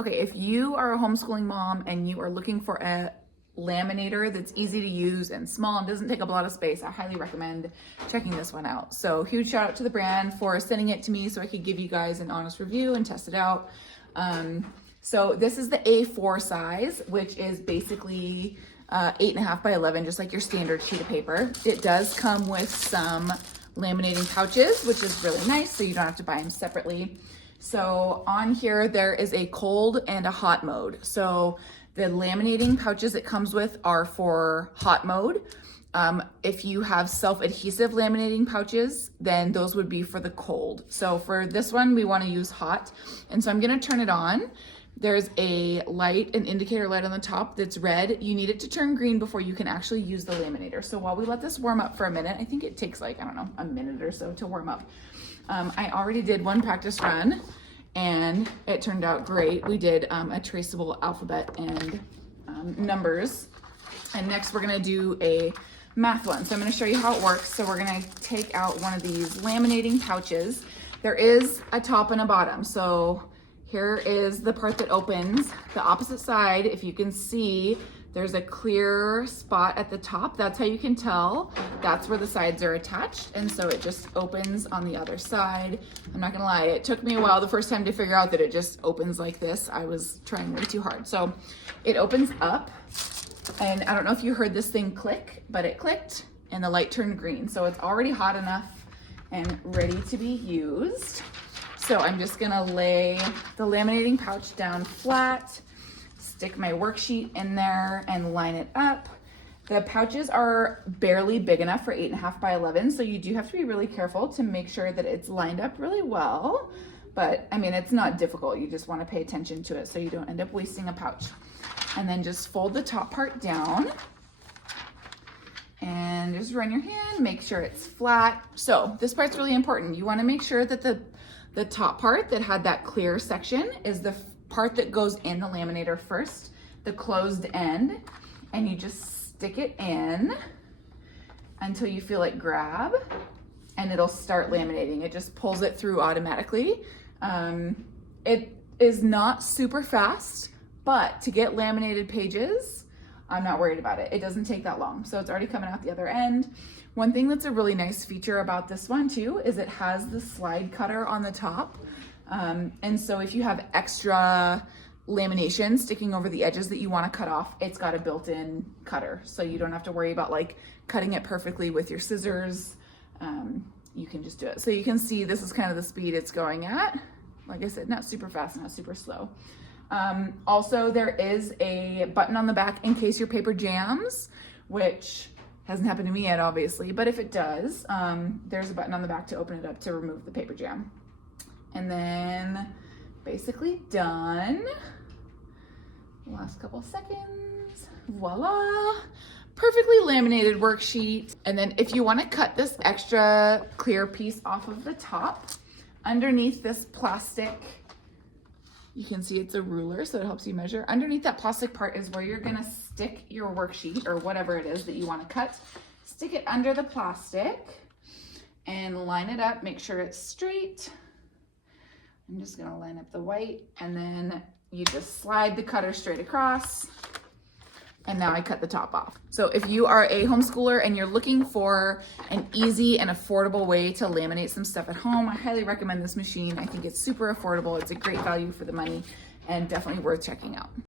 Okay, if you are a homeschooling mom and you are looking for a laminator that's easy to use and small and doesn't take up a lot of space, I highly recommend checking this one out. So huge shout out to the brand for sending it to me so I could give you guys an honest review and test it out. So this is the A4 size, which is basically 8.5 by 11, just like your standard sheet of paper. It does come with some laminating pouches, which is really nice, so you don't have to buy them separately. So on here, there is a cold and a hot mode. So the laminating pouches it comes with are for hot mode. If you have self-adhesive laminating pouches, then those would be for the cold. So for this one, we want to use hot. And so I'm going to turn it on. There's a light, an indicator light on the top that's red. You need it to turn green before you can actually use the laminator. So while we let this warm up for a minute, I think it takes like, I don't know, a minute or so to warm up. I already did one practice run and it turned out great. We did a traceable alphabet and numbers. And next we're gonna do a math one. So I'm gonna show you how it works. So we're gonna take out one of these laminating pouches. There is a top and a bottom. So here is the part that opens. The opposite side, if you can see, there's a clear spot at the top. That's how you can tell. That's where the sides are attached. And so it just opens on the other side. I'm not gonna lie, it took me a while the first time to figure out that it just opens like this. I was trying way too hard. So it opens up, and I don't know if you heard this thing click, but it clicked and the light turned green. So it's already hot enough and ready to be used. So I'm just gonna lay the laminating pouch down flat, stick my worksheet in there and line it up. The pouches are barely big enough for 8.5 by 11, so you do have to be really careful to make sure that it's lined up really well. But I mean, it's not difficult. You just want to pay attention to it so you don't end up wasting a pouch. And then just fold the top part down and just run your hand, make sure it's flat. So this part's really important. You want to make sure that the top part that had that clear section is the part that goes in the laminator first, the closed end, and you just stick it in until you feel it grab and it'll start laminating. It just pulls it through automatically. It is not super fast, but to get laminated pages, I'm not worried about it. It doesn't take that long. So it's already coming out the other end. One thing that's a really nice feature about this one too is it has the slide cutter on the top. And so if you have extra lamination sticking over the edges that you want to cut off, it's got a built-in cutter. So you don't have to worry about like cutting it perfectly with your scissors. You can just do it. So you can see this is kind of the speed it's going at. Like I said, not super fast, not super slow. Also, there is a button on the back in case your paper jams, which hasn't happened to me yet, obviously, but if it does, there's a button on the back to open it up to remove the paper jam. And then basically done. Last couple seconds, voila. Perfectly laminated worksheet. And then if you want to cut this extra clear piece off of the top, underneath this plastic, you can see it's a ruler, so it helps you measure. Underneath that plastic part is where you're gonna stick your worksheet or whatever it is that you want to cut. Stick it under the plastic and line it up, make sure it's straight. I'm just gonna line up the white, and then you just slide the cutter straight across. And now I cut the top off. So if you are a homeschooler and you're looking for an easy and affordable way to laminate some stuff at home, I highly recommend this machine. I think it's super affordable. It's a great value for the money and definitely worth checking out.